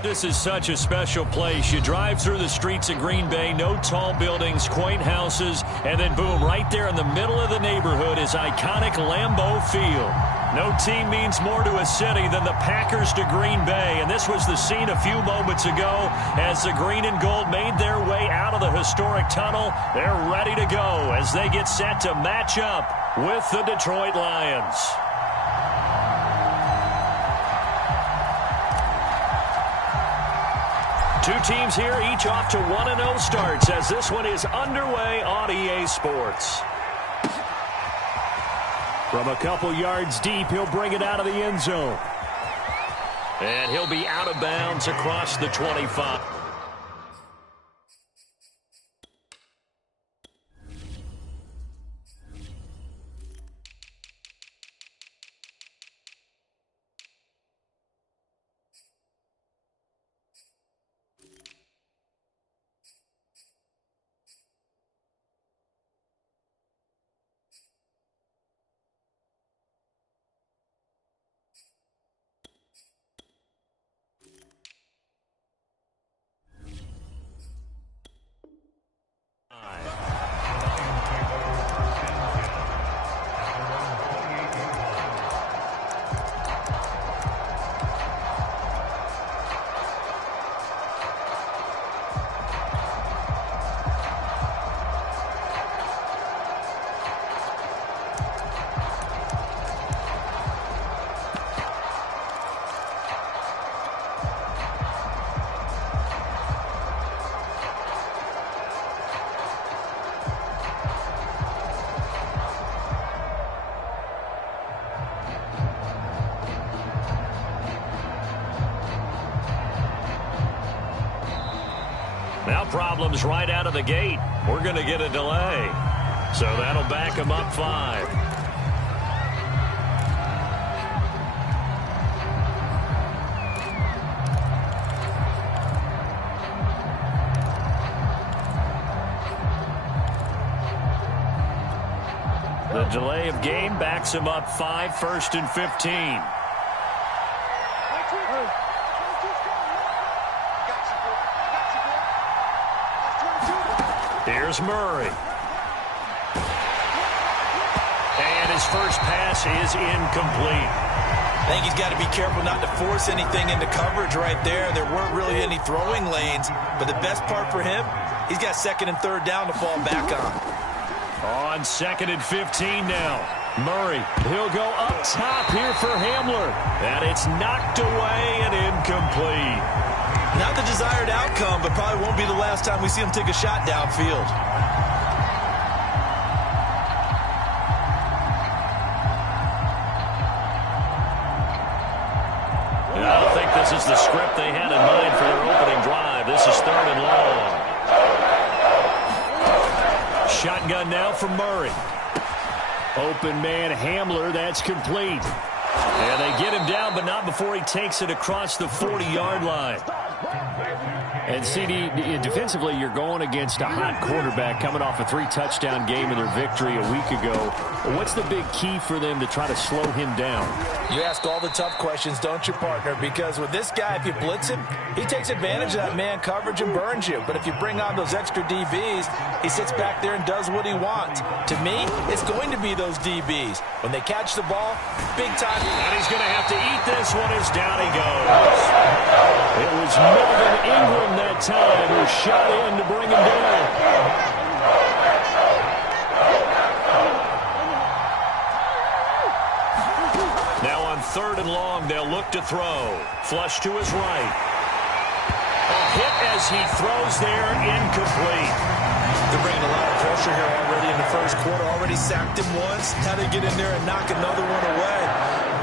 This is such a special place. You drive through the streets of Green Bay, no tall buildings, quaint houses, and then boom, right there in the middle of the neighborhood is iconic Lambeau Field. No team means more to a city than the Packers to Green Bay, and this was the scene a few moments ago as the green and gold made their way out of the historic tunnel. They're ready to go as they get set to match up with the Detroit Lions. Two teams here, each off to 1-0 starts as this one is underway on EA Sports. From a couple yards deep, he'll bring it out of the end zone. And he'll be out of bounds across the 25. Now problems right out of the gate. We're going to get a delay. So that'll back him up 5. The delay of game backs him up 5, 1st and 15. Here's Murray. And his first pass is incomplete. I think he's got to be careful not to force anything into coverage right there. There weren't really any throwing lanes, but the best part for him, he's got 2nd and 3rd down to fall back on. On 2nd and 15 now. Murray, he'll go up top here for Hamler. And it's knocked away and incomplete. Not the desired outcome, but probably won't be the last time we see him take a shot downfield. I don't think this is the script they had in mind for their opening drive. This is 3rd and long. Shotgun now for Murray. Open man Hamler, that's complete. And they get him down, but not before he takes it across the 40-yard line. And, CD, defensively, you're going against a hot quarterback coming off a 3-touchdown game in their victory a week ago. What's the big key for them to try to slow him down? You ask all the tough questions, don't you, partner? Because with this guy, if you blitz him, he takes advantage of that man coverage and burns you. But if you bring on those extra DBs, he sits back there and does what he wants. To me, it's going to be those DBs. When they catch the ball, big time. And he's going to have to eat this one as down he goes. It was Melvin Ingram that time who shot in to bring him down. Now on 3rd and long, they'll look to throw. Flush to his right. A hit as he throws there, incomplete. They're bringing a lot of pressure here already in the first quarter. Already sacked him once. How to get in there and knock another one away.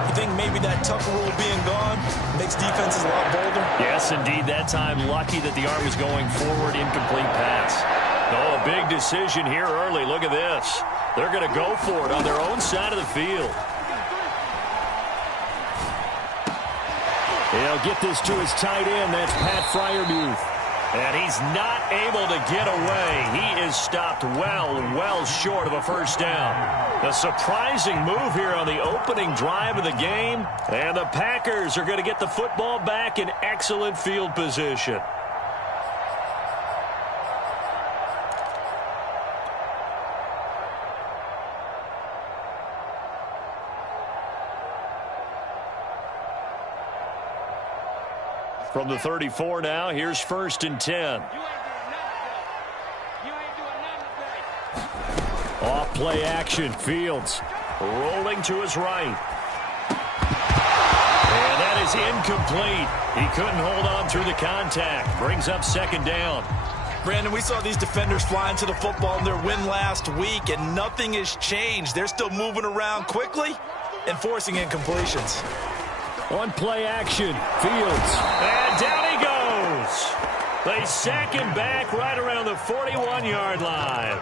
You think maybe that Tucker rule being gone makes defenses a lot bolder? Yes, indeed. That time, lucky that the arm was going forward, incomplete pass. Oh, a big decision here early. Look at this. They're going to go for it on their own side of the field. He'll get this to his tight end. That's Pat Freiermuth. And he's not able to get away. He is stopped well short of a first down. A surprising move here on the opening drive of the game. And the Packers are going to get the football back in excellent field position. From the 34 now, here's 1st and 10. Off play action, Fields rolling to his right. And that is incomplete. He couldn't hold on through the contact. Brings up 2nd down. Brandon, we saw these defenders flying to the football in their win last week, and nothing has changed. They're still moving around quickly and forcing incompletions. On play action, Fields. And down he goes. They sack him back right around the 41-yard line.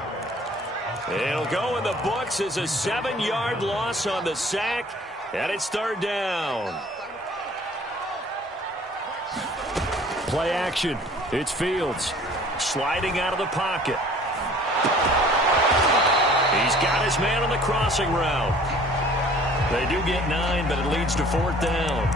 It'll go in the books as a 7-yard loss on the sack, and it's 3rd down. Play action. It's Fields. Sliding out of the pocket. He's got his man on the crossing route. They do get 9, but it leads to 4th down.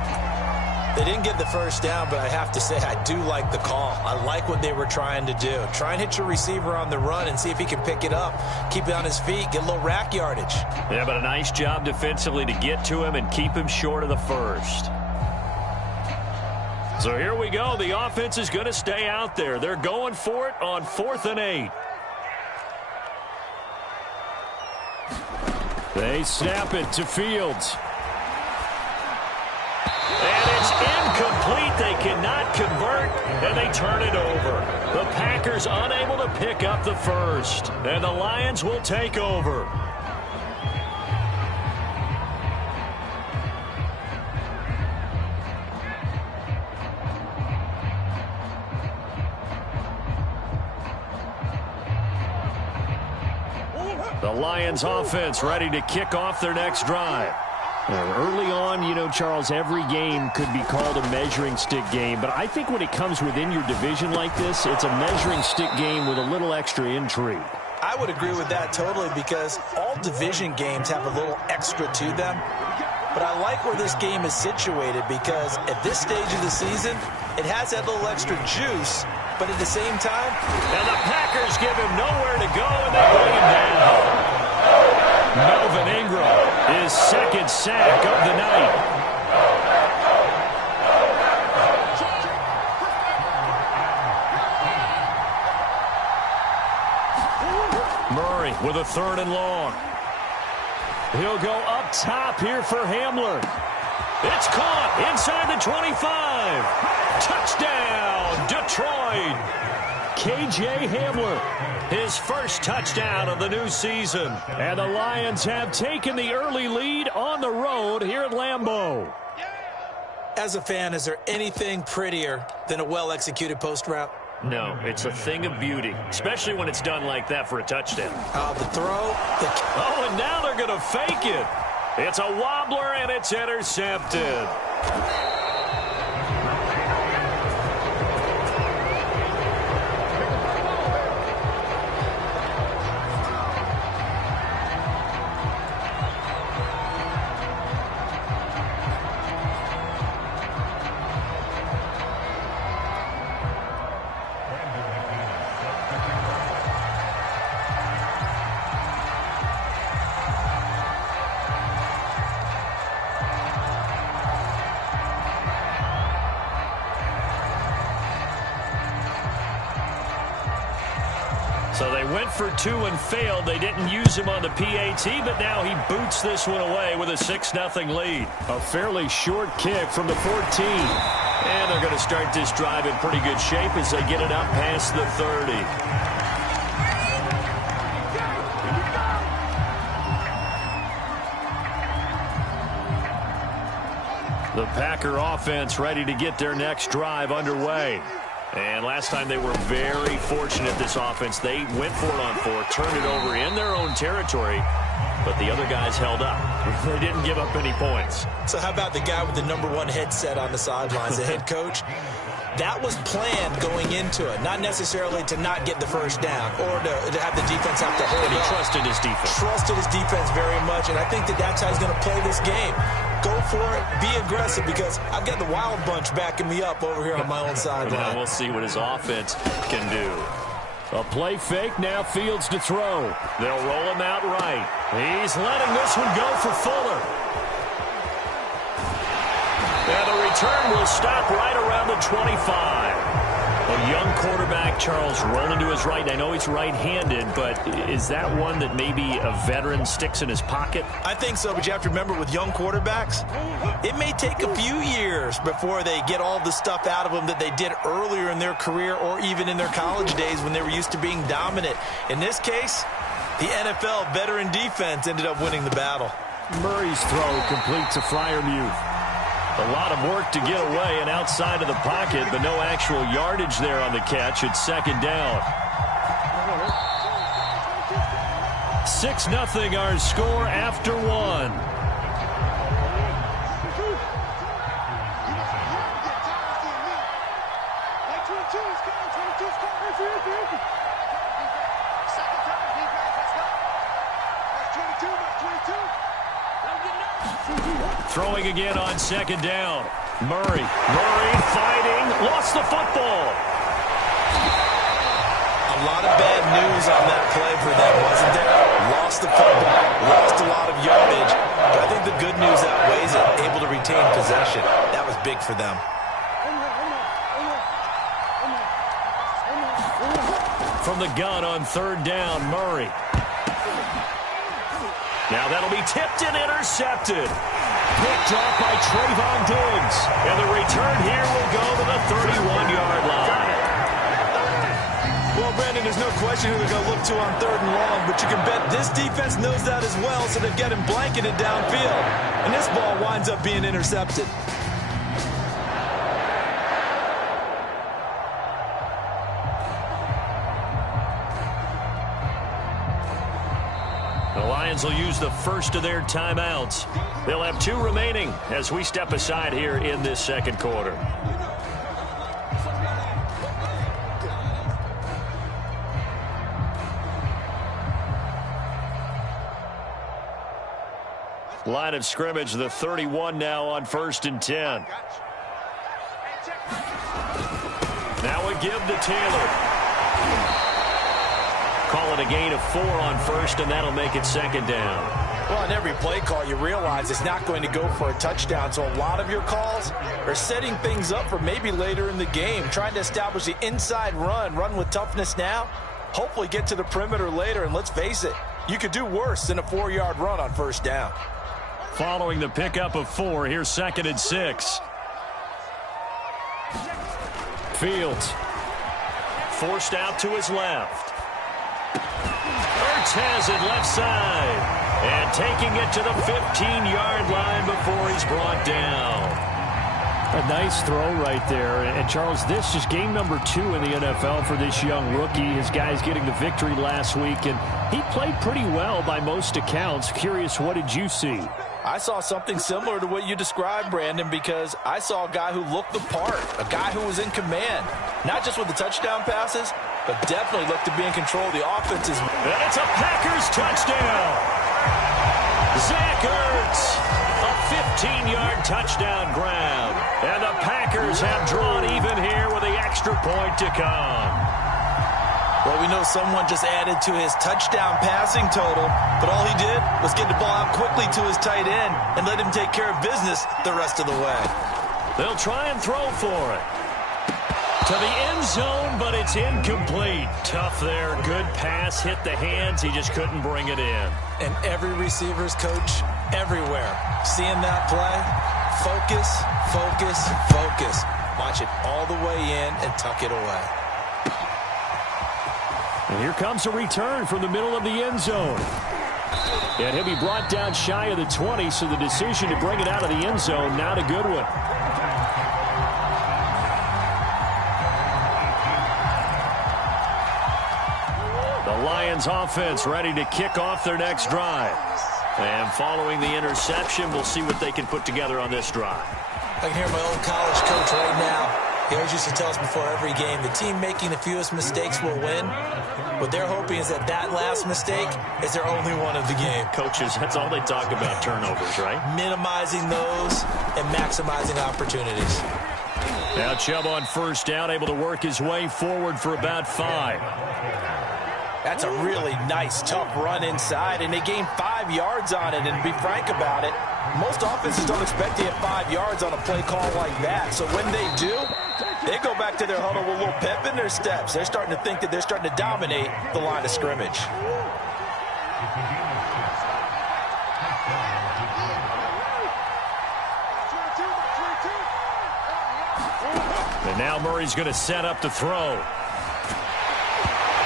They didn't get the first down, but I have to say I do like the call. I like what they were trying to do. Try and hit your receiver on the run and see if he can pick it up. Keep it on his feet, get a little rack yardage. Yeah, but a nice job defensively to get to him and keep him short of the first. So here we go. The offense is going to stay out there. They're going for it on 4th and 8. They snap it to Fields. And it's incomplete. They cannot convert, and they turn it over. The Packers unable to pick up the first, and the Lions will take over. The Lions offense ready to kick off their next drive. Early on, you know, Charles, every game could be called a measuring stick game. But I think when it comes within your division like this, it's a measuring stick game with a little extra intrigue. I would agree with that totally because all division games have a little extra to them. But I like where this game is situated because at this stage of the season, it has that little extra juice. But at the same time, and the Packers give him nowhere to go, and they bring him down. Melvin Ingram, his 2nd sack of the night. Murray with a 3rd and long. He'll go up top here for Hamler. It's caught inside the 25. Touchdown, Detroit. K.J. Hamler, his first touchdown of the new season. And the Lions have taken the early lead on the road here at Lambeau. As a fan, is there anything prettier than a well-executed post route? No, it's a thing of beauty, especially when it's done like that for a touchdown. The throw. Oh, and now they're going to fake it. It's a wobbler, and it's intercepted. So they went for 2 and failed. They didn't use him on the PAT, but now he boots this one away with a 6-0 lead. A fairly short kick from the 14. And they're going to start this drive in pretty good shape as they get it up past the 30. The Packer offense ready to get their next drive underway. And last time they were very fortunate, this offense. They went for it on 4, turned it over in their own territory, but the other guys held up. They didn't give up any points. So how about the guy with the #1 headset on the sidelines, the head coach? That was planned going into it, not necessarily to not get the first down or to have the defense have to hold And he up. trusted his defense. Trusted his defense very much, and I think that's how he's going to play this game. Go for it, be aggressive, because I've got the wild bunch backing me up over here on my own sideline. Now we'll see what his offense can do. A play fake, now Fields to throw. They'll roll him out right. He's letting this one go for Fuller. And the return will stop right around the 25. A young quarterback, Charles, rolling to his right. I know he's right-handed, but is that one that maybe a veteran sticks in his pocket? I think so, but you have to remember with young quarterbacks, it may take a few years before they get all the stuff out of them that they did earlier in their career or even in their college days when they were used to being dominant. In this case, the NFL veteran defense ended up winning the battle. Murray's throw completes a Freiermuth. A lot of work to get away and outside of the pocket, but no actual yardage there on the catch. It's second down. 6-0 our score after one. Throwing again on second down. Murray fighting, lost the football. A lot of bad news on that play for them, wasn't there? Lost the football, lost a lot of yardage, but I think the good news outweighs it. Able to retain possession. That was big for them. From the gun on third down, Murray. Now that'll be tipped and intercepted. Picked off by Trayvon Diggs. And the return here will go to the 31-yard line. Well, Brandon, there's no question who they're going to look to on third and long, but you can bet this defense knows that as well, so they've got him blanketed downfield. And this ball winds up being intercepted. The Lions will use the first of their timeouts. They'll have 2 remaining as we step aside here in this second quarter. Line of scrimmage, the 31 now on 1st and 10. Now a give to Taylor. Call it a gain of 4 on first, and that'll make it second down. Well, on every play call, you realize it's not going to go for a touchdown, so a lot of your calls are setting things up for maybe later in the game, trying to establish the inside run with toughness now, hopefully get to the perimeter later, and let's face it, you could do worse than a 4-yard run on first down. Following the pickup of 4, here's 2nd and 6. Fields forced out to his left. Ertz has it left side. And taking it to the 15-yard line before he's brought down. A nice throw right there. And, Charles, this is game number 2 in the NFL for this young rookie. His guys getting the victory last week, and he played pretty well by most accounts. Curious, what did you see? I saw something similar to what you described, Brandon, because I saw a guy who looked the part, a guy who was in command, not just with the touchdown passes, but definitely looked to be in control of the offense. And it's a Packers touchdown. Zach Ertz, a 15-yard touchdown grab. And the Packers have drawn even here with the extra point to come. Well, we know someone just added to his touchdown passing total, but all he did was get the ball out quickly to his tight end and let him take care of business the rest of the way. They'll try and throw for it. To the end zone, but it's incomplete. Tough there. Good pass. Hit the hands. He just couldn't bring it in. And every receiver's coach everywhere, seeing that play, focus, focus, focus. Watch it all the way in and tuck it away. And here comes a return from the middle of the end zone. And he'll be brought down shy of the 20, so the decision to bring it out of the end zone, not a good one. The Lions offense ready to kick off their next drive. And following the interception, we'll see what they can put together on this drive. I can hear my old college coach right now. He always used to tell us before every game, the team making the fewest mistakes will win. What they're hoping is that last mistake is their only one of the game. Coaches, that's all they talk about, turnovers, right? Minimizing those and maximizing opportunities. Now Chubb on first down, able to work his way forward for about 5. That's a really nice, tough run inside, and they gained 5 yards on it. And to be frank about it, most offenses don't expect to get 5 yards on a play call like that. So when they do, they go back to their huddle with a little pep in their steps. They're starting to think that they're starting to dominate the line of scrimmage. And now Murray's going to set up to throw.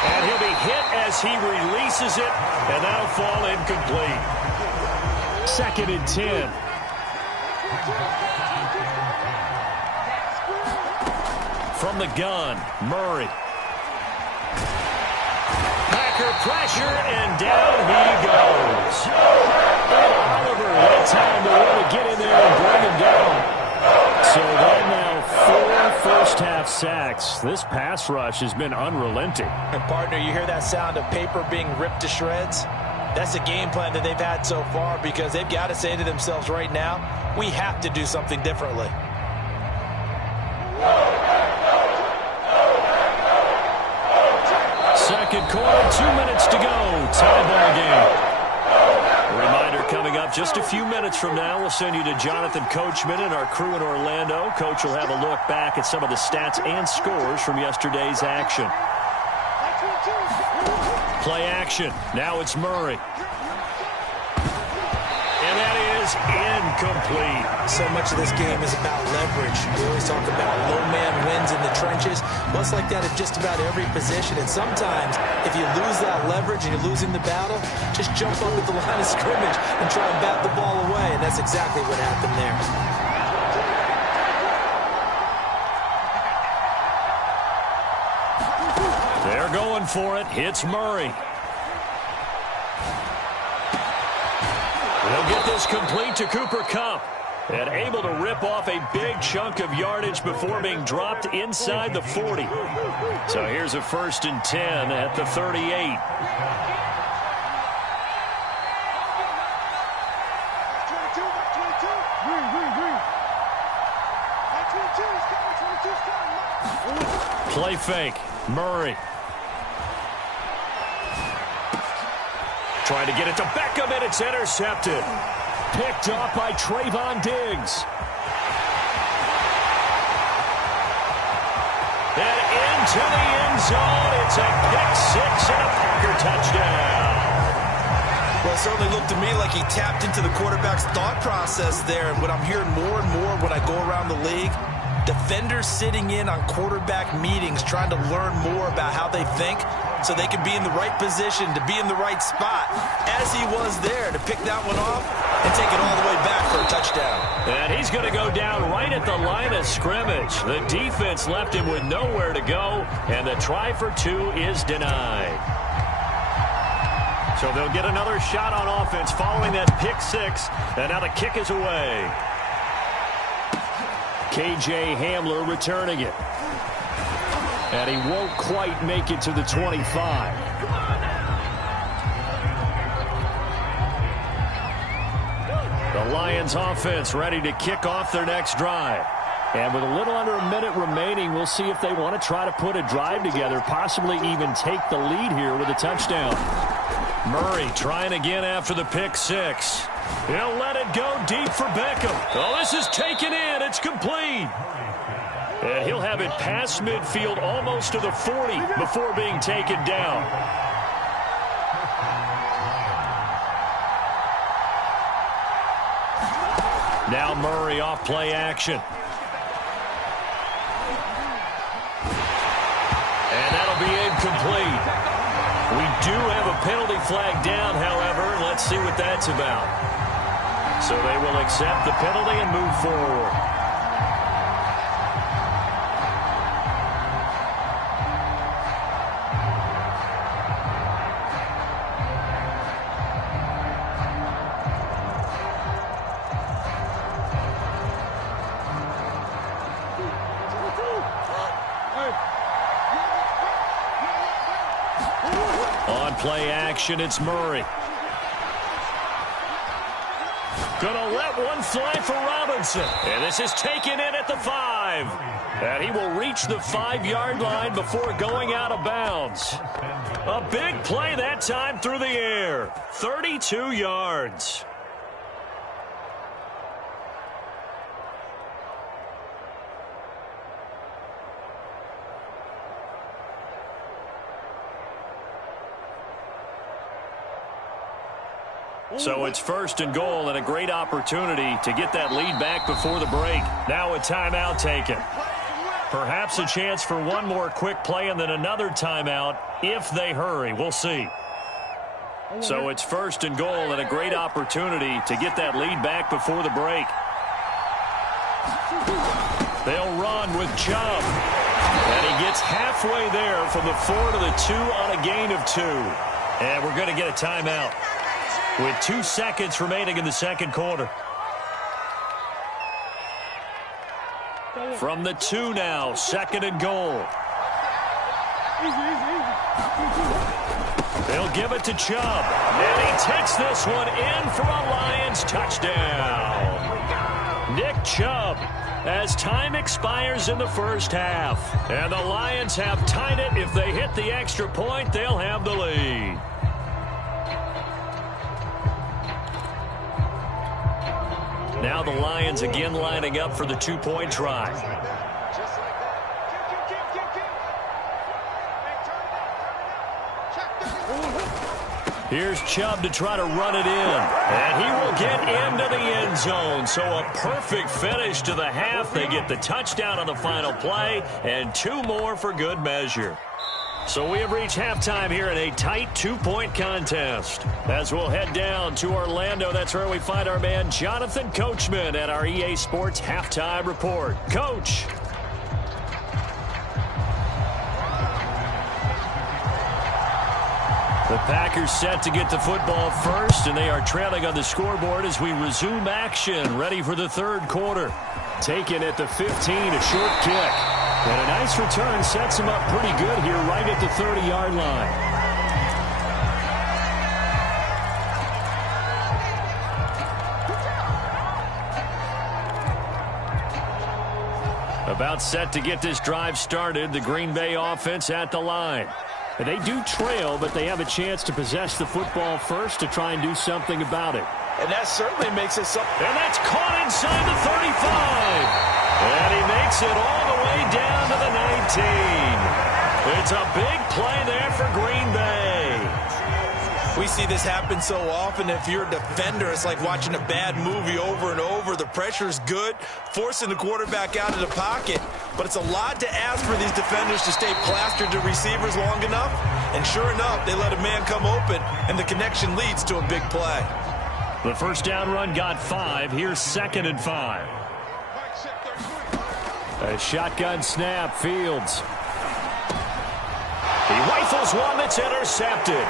And he'll be hit as he releases it, and that'll fall incomplete. 2nd and 10. From the gun, Murray. Packer pressure, and down he goes. And Oliver had time to really get in there and bring him down. So they're now 4 first-half sacks. This pass rush has been unrelenting. And partner, you hear that sound of paper being ripped to shreds? That's the game plan that they've had so far, because they've got to say to themselves right now, we have to do something differently. Second quarter, 2 minutes to go. Tie ball game. A reminder coming up just a few minutes from now. We'll send you to Jonathan Coachman and our crew in Orlando. Coach will have a look back at some of the stats and scores from yesterday's action. Play action. Now it's Murray. And that is incomplete. So much of this game is about leverage. We always talk about low man wins in the trenches. Well, it's like that at just about every position. And sometimes, if you lose that leverage and you're losing the battle, just jump up at the line of scrimmage and try and bat the ball away. And that's exactly what happened there. They're going for it. It's Murray. He'll get this complete to Cooper Kupp. And able to rip off a big chunk of yardage before being dropped inside the 40. So here's a 1st and 10 at the 38. Play fake. Murray. Trying to get it to Beckham, and it's intercepted. Picked off by Trayvon Diggs. And into the end zone. It's a pick-6 and a Packer touchdown. Well, it certainly looked to me like he tapped into the quarterback's thought process there. And what I'm hearing more and more when I go around the league, defenders sitting in on quarterback meetings trying to learn more about how they think so they can be in the right position, to be in the right spot, as he was there to pick that one off and take it all the way back for a touchdown. And he's going to go down right at the line of scrimmage. The defense left him with nowhere to go, and the try for 2 is denied. So they'll get another shot on offense following that pick-6, and now the kick is away. K.J. Hamler returning it. And he won't quite make it to the 25. The Lions offense ready to kick off their next drive. And with a little under a minute remaining, we'll see if they want to try to put a drive together, possibly even take the lead here with a touchdown. Murray trying again after the pick-6. He'll let it go deep for Beckham. Oh, this is taken in. It's complete. And he'll have it past midfield almost to the 40 before being taken down. Now Murray off play action. And that'll be incomplete. We do have a penalty flag down, however. Let's see what that's about. So they will accept the penalty and move forward. play action. It's Murray. Gonna let one fly for Robinson. And this is taken in at the 5. And he will reach the 5-yard line before going out of bounds. A big play that time through the air. 32 yards. So it's 1st and goal and a great opportunity to get that lead back before the break. Now a timeout taken. Perhaps a chance for one more quick play and then another timeout if they hurry. We'll see. So it's 1st and goal and a great opportunity to get that lead back before the break. They'll run with Chubb. And he gets halfway there from the 4 to the 2 on a gain of 2. And we're going to get a timeout with 2 seconds remaining in the second quarter. From the 2 now, 2nd and goal. They'll give it to Chubb. And he takes this one in for a Lions touchdown. Nick Chubb, as time expires in the first half. And the Lions have tied it. If they hit the extra point, they'll have the lead. Now the Lions again lining up for the 2-point try. Here's Chubb to try to run it in. And he will get into the end zone. So a perfect finish to the half. They get the touchdown on the final play and 2 more for good measure. So we have reached halftime here in a tight 2-point contest. As we'll head down to Orlando, that's where we find our man Jonathan Coachman at our EA Sports Halftime Report. Coach. The Packers set to get the football first, and they are trailing on the scoreboard as we resume action, ready for the third quarter. Taken at the 15, a short kick. And a nice return sets him up pretty good here right at the 30-yard line. About set to get this drive started, the Green Bay offense at the line. And they do trail, but they have a chance to possess the football first to try and do something about it. And that certainly makes it so. And that's caught inside the 35. And he makes it all the way down to the 19. It's a big play there for Green Bay. We see this happen so often. If you're a defender, it's like watching a bad movie over and over. The pressure is good, forcing the quarterback out of the pocket. But it's a lot to ask for these defenders to stay plastered to receivers long enough. And sure enough, they let a man come open, and the connection leads to a big play. The first down run got 5. Here's 2nd and 5. A shotgun snap, Fields. He rifles one that's intercepted.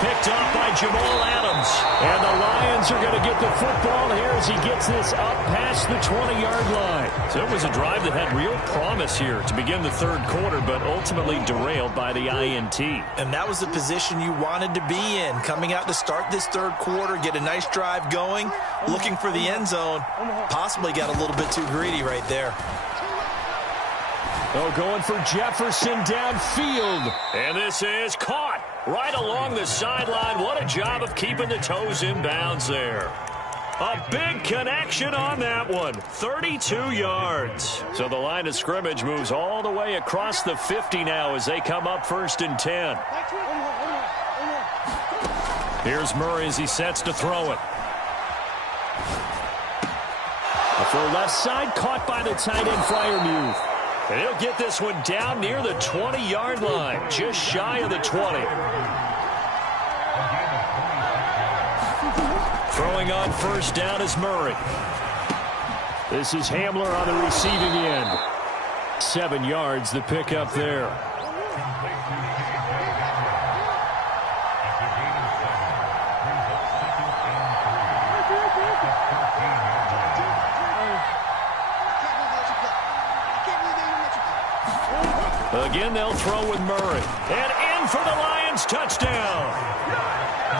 Picked up by Jamal Adams. And the Lions are going to get the football here as he gets this up past the 20-yard line. So it was a drive that had real promise here to begin the third quarter, but ultimately derailed by the INT. And that was the position you wanted to be in. Coming out to start this third quarter, get a nice drive going, looking for the end zone. Possibly got a little bit too greedy right there. Oh, going for Jefferson downfield. And this is caught right along the sideline. What a job of keeping the toes in bounds there. A big connection on that one. 32 yards. So the line of scrimmage moves all the way across the 50 now as they come up 1st and 10. Here's Murray as he sets to throw it. The throw left side, caught by the tight end Freiermuth. And he'll get this one down near the 20-yard line, just shy of the 20. Throwing on first down is Murray. This is Hamler on the receiving end. 7 yards, the pickup there. Again, they'll throw with Murray. And in for the Lions. Touchdown.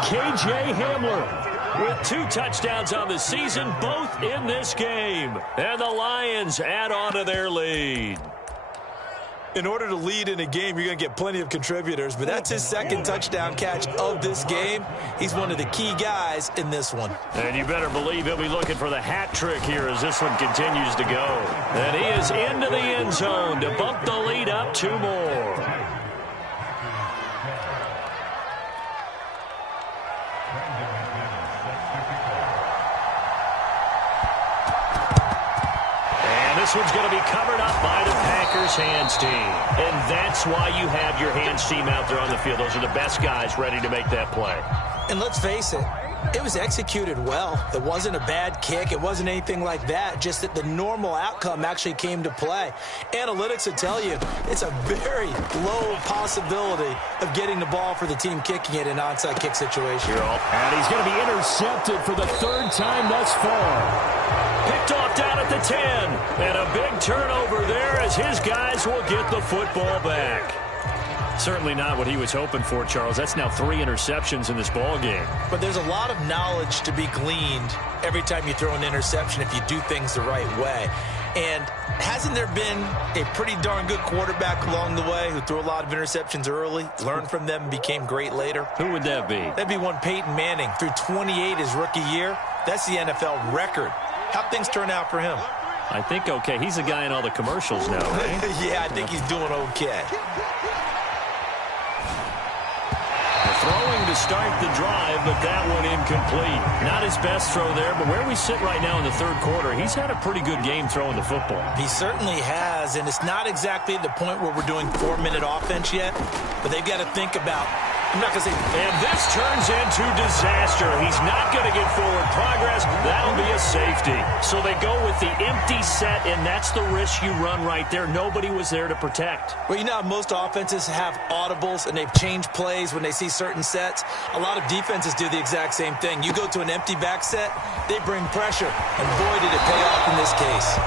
K.J. Hamler with 2 touchdowns on the season, both in this game. And the Lions add on to their lead. In order to lead in a game, you're going to get plenty of contributors, but that's his 2nd touchdown catch of this game. He's one of the key guys in this one. And you better believe he'll be looking for the hat trick here as this one continues to go. And he is into the end zone to bump the lead up 2 more. This one's going to be covered up by the Packers hands team. And that's why you have your hands team out there on the field. Those are the best guys ready to make that play. And let's face it, it was executed well. It wasn't a bad kick. It wasn't anything like that. Just that the normal outcome actually came to play. Analytics will tell you it's a very low possibility of getting the ball for the team kicking it in an onside kick situation. And he's going to be intercepted for the 3rd time thus far. Picked off down at the 10. And a big turnover there as his guys will get the football back. Certainly not what he was hoping for, Charles. That's now 3 interceptions in this ball game. But there's a lot of knowledge to be gleaned every time you throw an interception if you do things the right way. And hasn't there been a pretty darn good quarterback along the way who threw a lot of interceptions early, learned from them, and became great later? Who would that be? That'd be one Peyton Manning. Threw 28 his rookie year. That's the NFL record. How'd things turn out for him? I think okay. He's a guy in all the commercials now, right? Yeah, I think he's doing okay. Throwing to start the drive, but that one incomplete. Not his best throw there, but where we sit right now in the 3rd quarter, he's had a pretty good game throwing the football. He certainly has, and it's not exactly the point where we're doing 4-minute offense yet, but they've got to think about, I'm not going to say, and this turns into disaster. He's not going to get forward progress. That'll be a safety. So they go with the empty set, and that's the risk you run right there. Nobody was there to protect. Well, you know how most offenses have audibles, and they've changed plays when they see certain sets. A lot of defenses do the exact same thing. You go to an empty back set, they bring pressure, and boy, did it pay off in this case.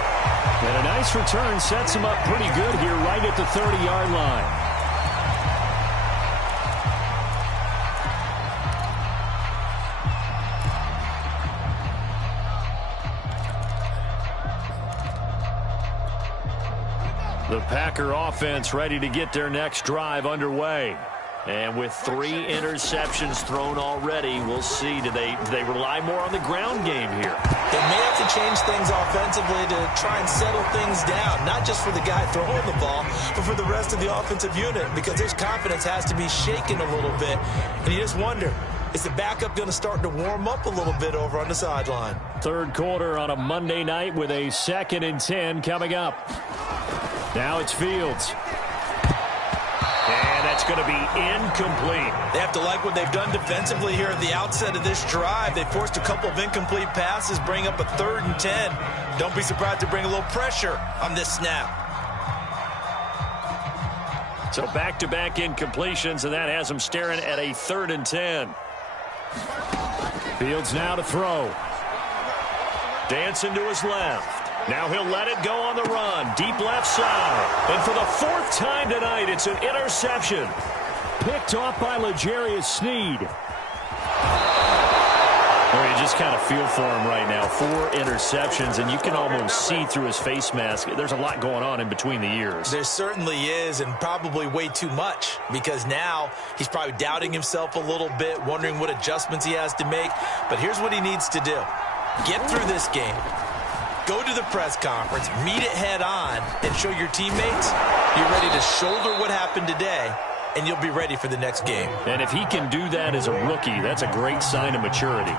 And a nice return sets him up pretty good here right at the 30-yard line. The Packer offense ready to get their next drive underway. And with 3 interceptions thrown already, we'll see. Do they rely more on the ground game here? They may have to change things offensively to try and settle things down, not just for the guy throwing the ball, but for the rest of the offensive unit, because his confidence has to be shaken a little bit. And you just wonder, is the backup going to start to warm up a little bit over on the sideline? 3rd quarter on a Monday night with a 2nd and 10 coming up. Now it's Fields. And that's going to be incomplete. They have to like what they've done defensively here at the outset of this drive. They forced a couple of incomplete passes, bring up a 3rd and 10. Don't be surprised to bring a little pressure on this snap. So back-to-back incompletions, and that has them staring at a 3rd and 10. Fields now to throw. Dancing to his left. Now he'll let it go on the run. Deep left side. And for the 4th time tonight, it's an interception. Picked off by L'Jarius Sneed. Well, you just kind of feel for him right now. 4 interceptions, and you can almost see through his face mask. There's a lot going on in between the ears. There certainly is, and probably way too much, because now he's probably doubting himself a little bit, wondering what adjustments he has to make. But here's what he needs to do. Get through this game. Go to the press conference, meet it head on, and show your teammates you're ready to shoulder what happened today, and you'll be ready for the next game. And if he can do that as a rookie, that's a great sign of maturity.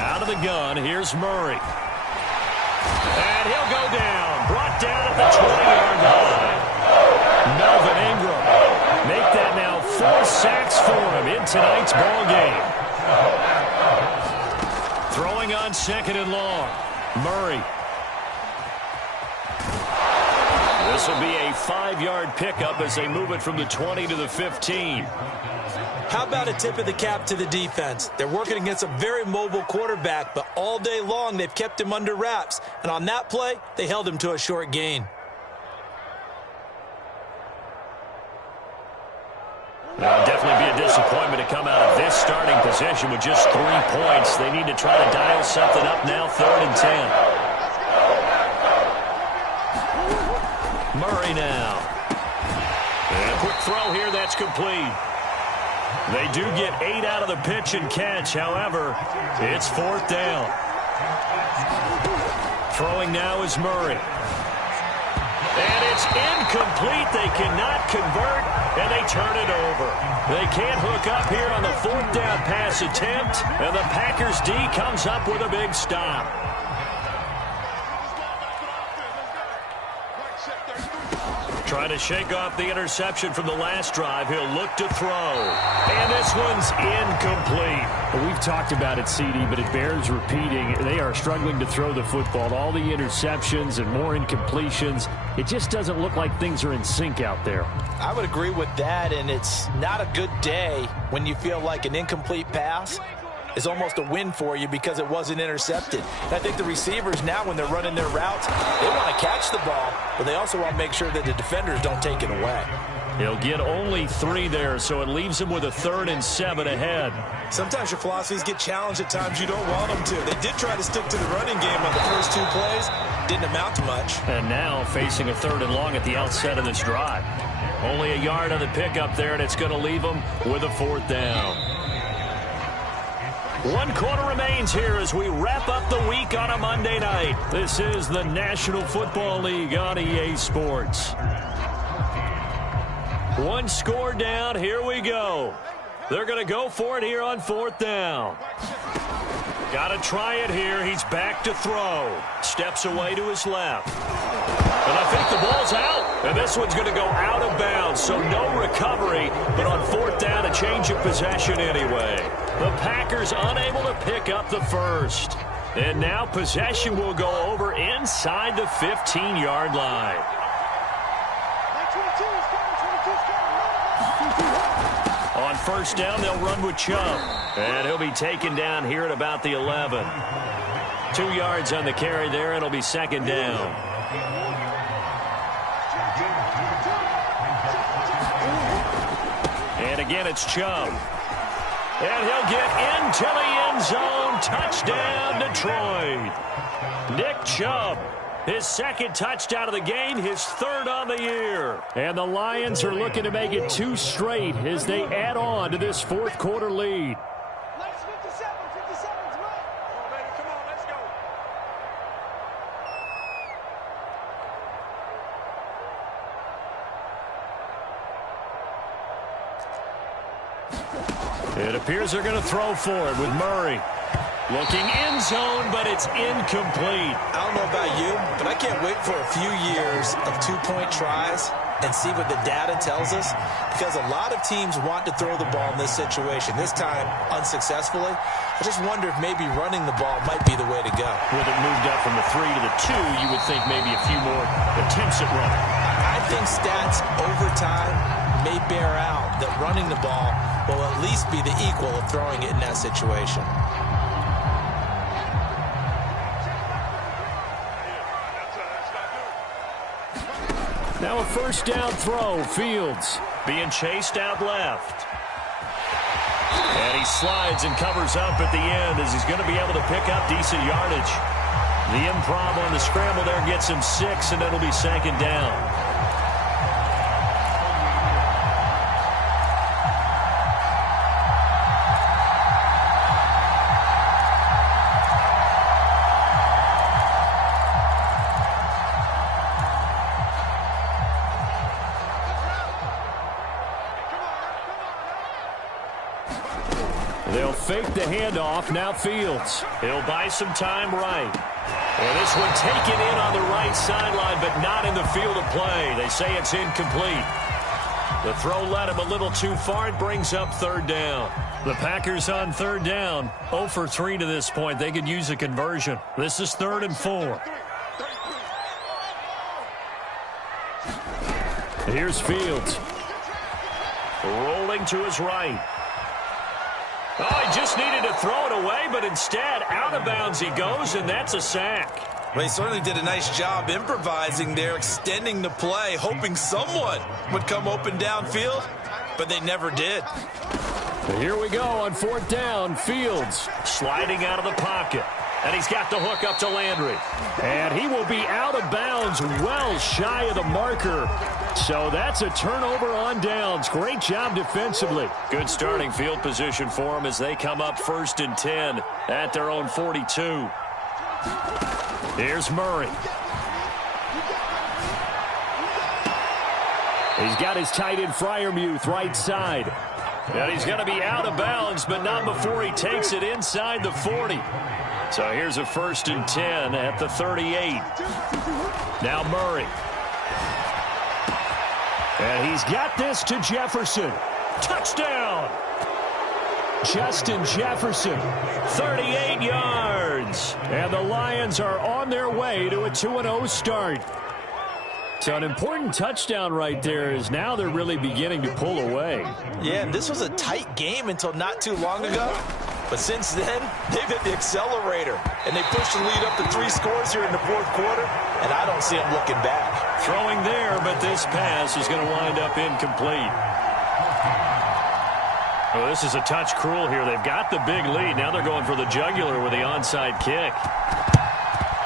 Out of the gun, here's Murray. And he'll go down, brought down at the 20-yard line. Melvin Ingram make that now 4 sacks for him in tonight's ball game. Throwing on 2nd and long. Murray. This will be a 5-yard pickup as they move it from the 20 to the 15. How about a tip of the cap to the defense? They're working against a very mobile quarterback, but all day long they've kept him under wraps. And on that play, they held him to a short gain. It'll definitely be a disappointment to come out of this starting position with just 3 points. They need to try to dial something up now, 3rd and 10. Murray now. And a quick throw here, that's complete. They do get 8 out of the pitch and catch. However, it's 4th down. Throwing now is Murray. And it's incomplete. They cannot convert, and they turn it over. They can't hook up here on the 4th down pass attempt, and the Packers D comes up with a big stop. Trying to shake off the interception from the last drive. He'll look to throw. And this one's incomplete. Well, we've talked about it, CD, but it bears repeating. They are struggling to throw the football. All the interceptions and more incompletions. It just doesn't look like things are in sync out there. I would agree with that, and it's not a good day when you feel like an incomplete pass is almost a win for you because it wasn't intercepted. And I think the receivers now, when they're running their routes, they want to catch the ball, but they also want to make sure that the defenders don't take it away. He'll get only 3 there, so it leaves him with a 3rd and 7 ahead. Sometimes your philosophies get challenged at times you don't want them to. They did try to stick to the running game on the first 2 plays. Didn't amount to much. And now facing a 3rd and long at the outset of this drive. Only a yard on the pickup there, and it's going to leave him with a 4th down. 1 quarter remains here as we wrap up the week on a Monday night. This is the National Football League on EA Sports. 1 score down. Here we go. They're going to go for it here on 4th down. Got to try it here. He's back to throw. Steps away to his left. And I think the ball's out. And this one's going to go out of bounds. So no recovery. But on 4th down, a change of possession anyway. The Packers unable to pick up the first. And now possession will go over inside the 15-yard line. On 1st down, they'll run with Chubb. And he'll be taken down here at about the 11. 2 yards on the carry there, and it'll be 2nd down. And again, it's Chubb. And he'll get into the end zone. Touchdown, Detroit. Nick Chubb, his 2nd touchdown of the game, his 3rd on the year. And the Lions are looking to make it 2 straight as they add on to this 4th quarter lead. It appears they're going to throw for it with Murray. Looking end zone, but it's incomplete. I don't know about you, but I can't wait for a few years of 2-point tries and see what the data tells us, because a lot of teams want to throw the ball in this situation. This time, unsuccessfully. I just wonder if maybe running the ball might be the way to go. With it moved up from the 3 to the 2, you would think maybe a few more attempts at running. I think stats over time may bear out that running the ball will at least be the equal of throwing it in that situation. Now a 1st down throw. Fields being chased out left. And he slides and covers up at the end as he's going to be able to pick up decent yardage. The improv on the scramble there gets him 6, and it'll be 2nd down. They'll fake the handoff. Now Fields. He'll buy some time right. And this one taken in on the right sideline, but not in the field of play. They say it's incomplete. The throw led him a little too far. It brings up 3rd down. The Packers on 3rd down. 0 for 3 to this point. They could use a conversion. This is 3rd and 4. Here's Fields. Rolling to his right. Oh, he just needed to throw it away, but instead, out of bounds he goes, and that's a sack. Well, he certainly did a nice job improvising there, extending the play, hoping someone would come open downfield. but they never did. Here we go on 4th down. Fields sliding out of the pocket. And he's got the hook up to Landry. And he will be out of bounds, well shy of the marker. So that's a turnover on downs. Great job defensively. Good starting field position for them as they come up 1st and 10 at their own 42. Here's Murray. He's got his tight end Freiermuth right side. And he's going to be out of bounds, but not before he takes it inside the 40. So here's a 1st and 10 at the 38. Now Murray. And he's got this to Jefferson. Touchdown! Justin Jefferson. 38 yards. And the Lions are on their way to a 2-0 start. So an important touchdown right there is now they're really beginning to pull away. Yeah, and this was a tight game until not too long ago. But since then, they've hit the accelerator. And they pushed the lead up to 3 scores here in the 4th quarter. And I don't see them looking back. Throwing there, but this pass is going to wind up incomplete. Oh, this is a touch cruel here. They've got the big lead. Now they're going for the jugular with the onside kick.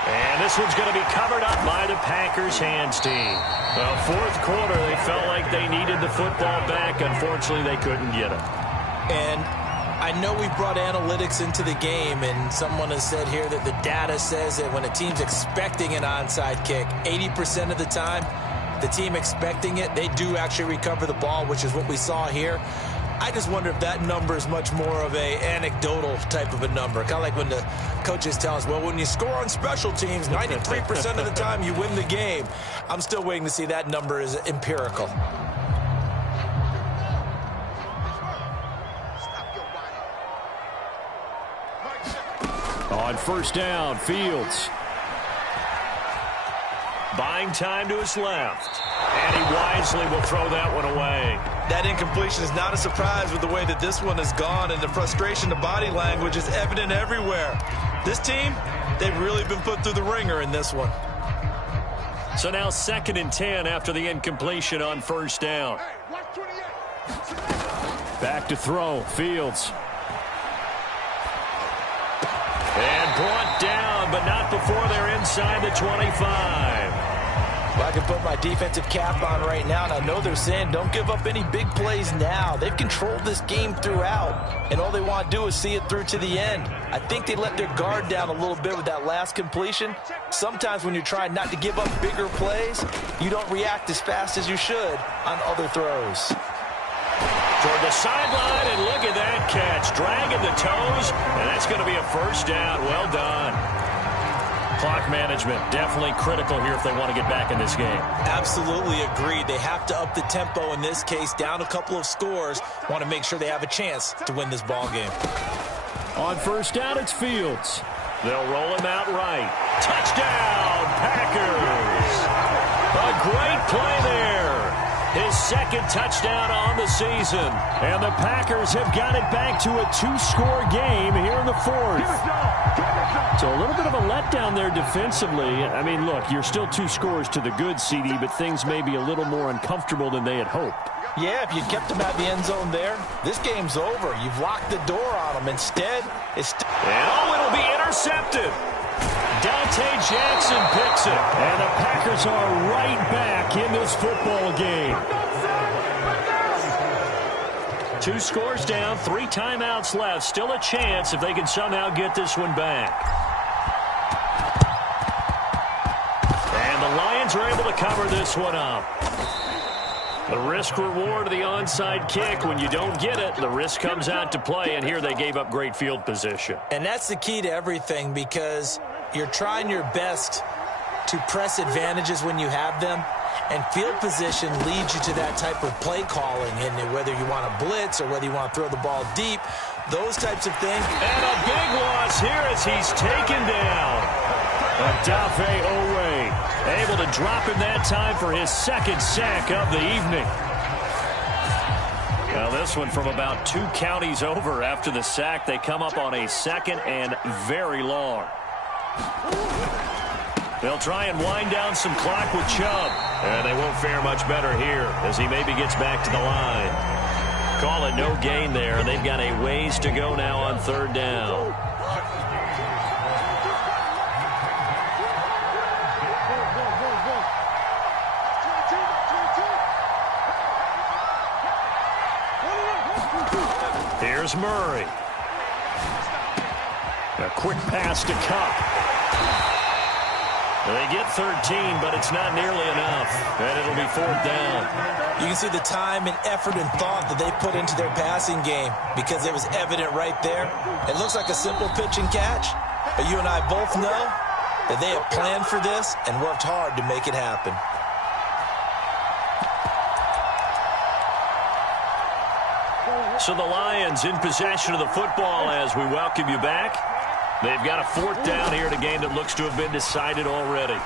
And this one's going to be covered up by the Packers hands team. Well, 4th quarter, they felt like they needed the football back. Unfortunately, they couldn't get it. And I know we brought analytics into the game, and someone has said here that the data says that when a team's expecting an onside kick, 80% of the time, the team expecting it, they do actually recover the ball, which is what we saw here. I just wonder if that number is much more of a anecdotal type of a number. Kind of like when the coaches tell us, well, when you score on special teams, 93% of the time you win the game. I'm still waiting to see that number is empirical. On 1st down, Fields. Buying time to his left. And he wisely will throw that one away. That incompletion is not a surprise with the way that this one has gone, and the frustration, the body language is evident everywhere. This team, they've really been put through the ringer in this one. So now 2nd and 10 after the incompletion on 1st down. Back to throw, Fields. And brought down, but not before they're inside the 25. Well, I can put my defensive cap on right now, and I know they're saying don't give up any big plays now. They've controlled this game throughout, and all they want to do is see it through to the end. I think they let their guard down a little bit with that last completion. Sometimes when you're trying not to give up bigger plays, you don't react as fast as you should on other throws. Toward the sideline, and look at that catch. Dragging the toes, and that's going to be a 1st down. Well done. Clock management definitely critical here if they want to get back in this game. Absolutely agreed. They have to up the tempo in this case, down a couple of scores. Want to make sure they have a chance to win this ball game. On 1st down, it's Fields. They'll roll him out right. Touchdown, Packers. A great play there. His 2nd touchdown on the season. And the Packers have got it back to a 2-score game here in the 4th. So a little bit of a letdown there defensively. I mean, look, you're still 2 scores to the good, CD, but things may be a little more uncomfortable than they had hoped. Yeah, if you kept them out of the end zone there, this game's over. You've locked the door on them. Instead, it's... And it'll be intercepted. Dante Jackson picks it. And the Packers are right back in this football game. 2 scores down, 3 timeouts left. Still a chance if they can somehow get this one back. And the Lions are able to cover this one up. The risk-reward of the onside kick. When you don't get it, the risk comes out to play, and here they gave up great field position. And that's the key to everything, because you're trying your best to press advantages when you have them, and field position leads you to that type of play calling, and whether you want to blitz or whether you want to throw the ball deep, those types of things. And a big loss here as he's taken down. Odafe Owe able to drop him that time for his 2nd sack of the evening. Well, this one from about 2 counties over after the sack. They come up on a 2nd and very long. They'll try and wind down some clock with Chubb. And they won't fare much better here as he maybe gets back to the line. Call it no gain there, and they've got a ways to go now on third down. Here's Murray. A quick pass to Cup. They get 13, but it's not nearly enough, and it'll be fourth down. You can see the time and effort and thought that they put into their passing game because it was evident right there. It looks like a simple pitch and catch, but you and I both know that they have planned for this and worked hard to make it happen. So the Lions in possession of the football as we welcome you back. They've got a fourth down here in a game that looks to have been decided already.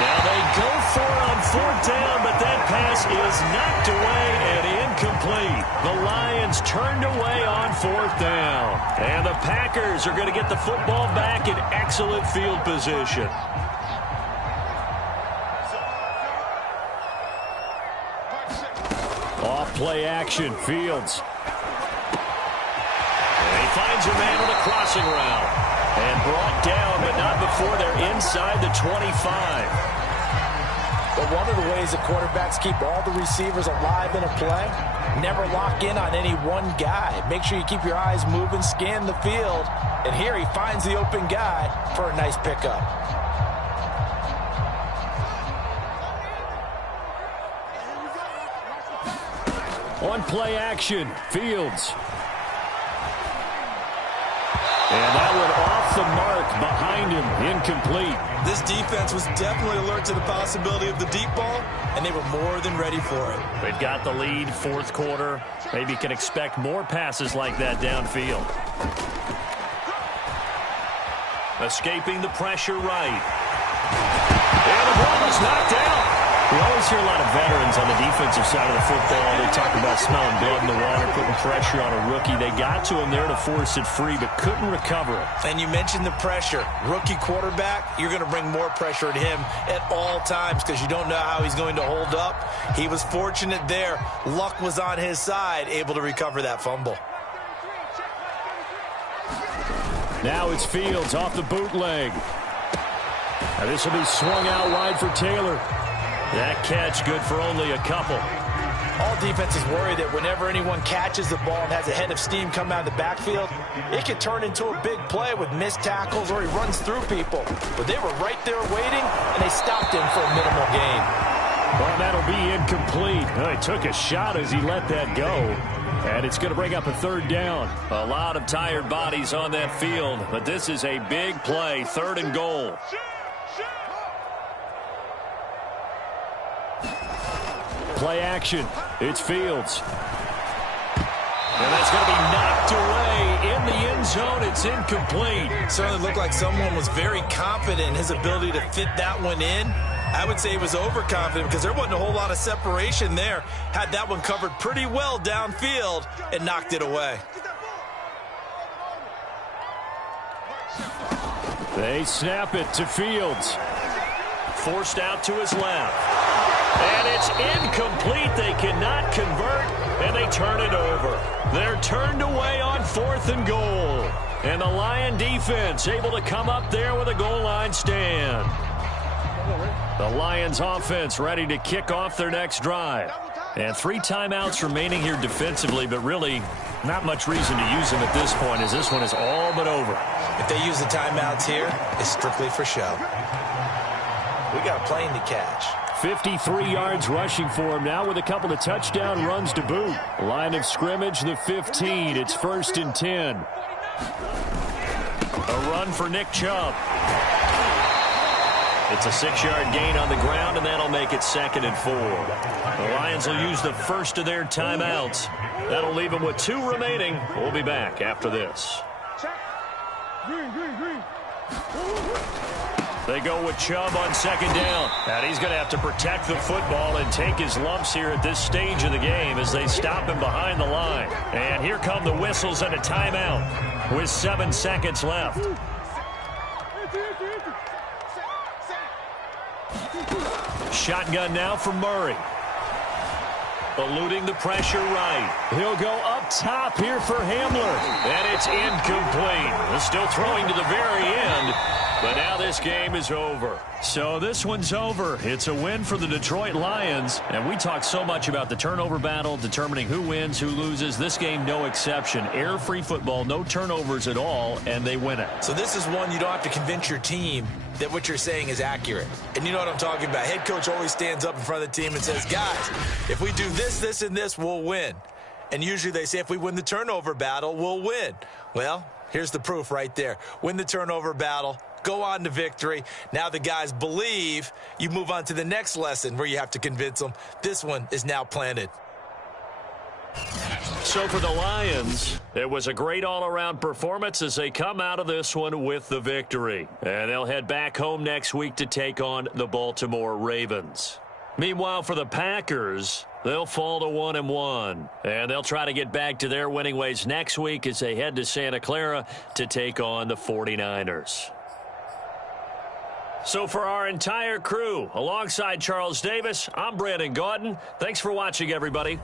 Now they go for it on fourth down, but that pass is knocked away and incomplete. The Lions turned away on fourth down. And the Packers are going to get the football back in excellent field position. Off-play action, Fields. And he finds a man on a crossing route. And brought down, but not before they're inside the 25. But one of the ways the quarterbacks keep all the receivers alive in a play, never lock in on any one guy. Make sure you keep your eyes moving, scan the field. And here he finds the open guy for a nice pickup. On play action, Fields. And that one off the mark behind him, incomplete. This defense was definitely alert to the possibility of the deep ball, and they were more than ready for it. They've got the lead, fourth quarter. Maybe can expect more passes like that downfield. Escaping the pressure right. And the ball is knocked out. We always hear a lot of veterans on the defensive side of the football. They talk about smelling blood in the water, putting pressure on a rookie. They got to him there to force it free, but couldn't recover it. And you mentioned the pressure. Rookie quarterback, you're going to bring more pressure at him at all times because you don't know how he's going to hold up. He was fortunate there. Luck was on his side, able to recover that fumble. Now it's Fields off the bootleg. Now this will be swung out wide for Taylor. That catch good for only a couple. All defenses worry that whenever anyone catches the ball and has a head of steam come out of the backfield, it can turn into a big play with missed tackles or he runs through people. But they were right there waiting, and they stopped him for a minimal gain. Well, that'll be incomplete. He took a shot as he let that go. And it's going to bring up a third down. A lot of tired bodies on that field, but this is a big play, third and goal. Play action. It's Fields. And that's going to be knocked away in the end zone. It's incomplete. Certainly looked like someone was very confident in his ability to fit that one in. I would say he was overconfident because there wasn't a whole lot of separation there. Had that one covered pretty well downfield and knocked it away. They snap it to Fields. Forced out to his left. And it's incomplete. They cannot convert, and they turn it over. They're turned away on fourth and goal. And the Lion defense able to come up there with a goal line stand. The Lions offense ready to kick off their next drive. And 3 timeouts remaining here defensively, but really not much reason to use them at this point as this one is all but over. If they use the timeouts here, it's strictly for show. We got a plane to catch. 53 yards rushing for him now with a couple of touchdown runs to boot. Line of scrimmage, the 15. It's 1st and 10. A run for Nick Chubb. It's a 6-yard gain on the ground, and that'll make it 2nd and 4. The Lions will use the first of their timeouts. That'll leave them with 2 remaining. We'll be back after this. They go with Chubb on 2nd down. And he's going to have to protect the football and take his lumps here at this stage of the game as they stop him behind the line. And here come the whistles and a timeout with 7 seconds left. Shotgun now for Murray. eluding the pressure right. He'll go up top here for Hamler. And it's incomplete. Still throwing to the very end. But now this game is over. So this one's over. It's a win for the Detroit Lions. And we talked so much about the turnover battle, determining who wins, who loses. This game, no exception. Air-free football, no turnovers at all, and they win it. So this is one you don't have to convince your team that what you're saying is accurate. And you know what I'm talking about. Head coach always stands up in front of the team and says, guys, if we do this, this, and this, we'll win. And usually they say if we win the turnover battle, we'll win. Well, here's the proof right there. Win the turnover battle. Go on to victory. Now the guys believe. You move on to the next lesson where you have to convince them. This one is now planted. So for the Lions, it was a great all-around performance as they come out of this one with the victory. And they'll head back home next week to take on the Baltimore Ravens. Meanwhile, for the Packers, they'll fall to 1-1. And they'll try to get back to their winning ways next week as they head to Santa Clara to take on the 49ers. So for our entire crew, alongside Charles Davis, I'm Brandon Gaudin. Thanks for watching, everybody.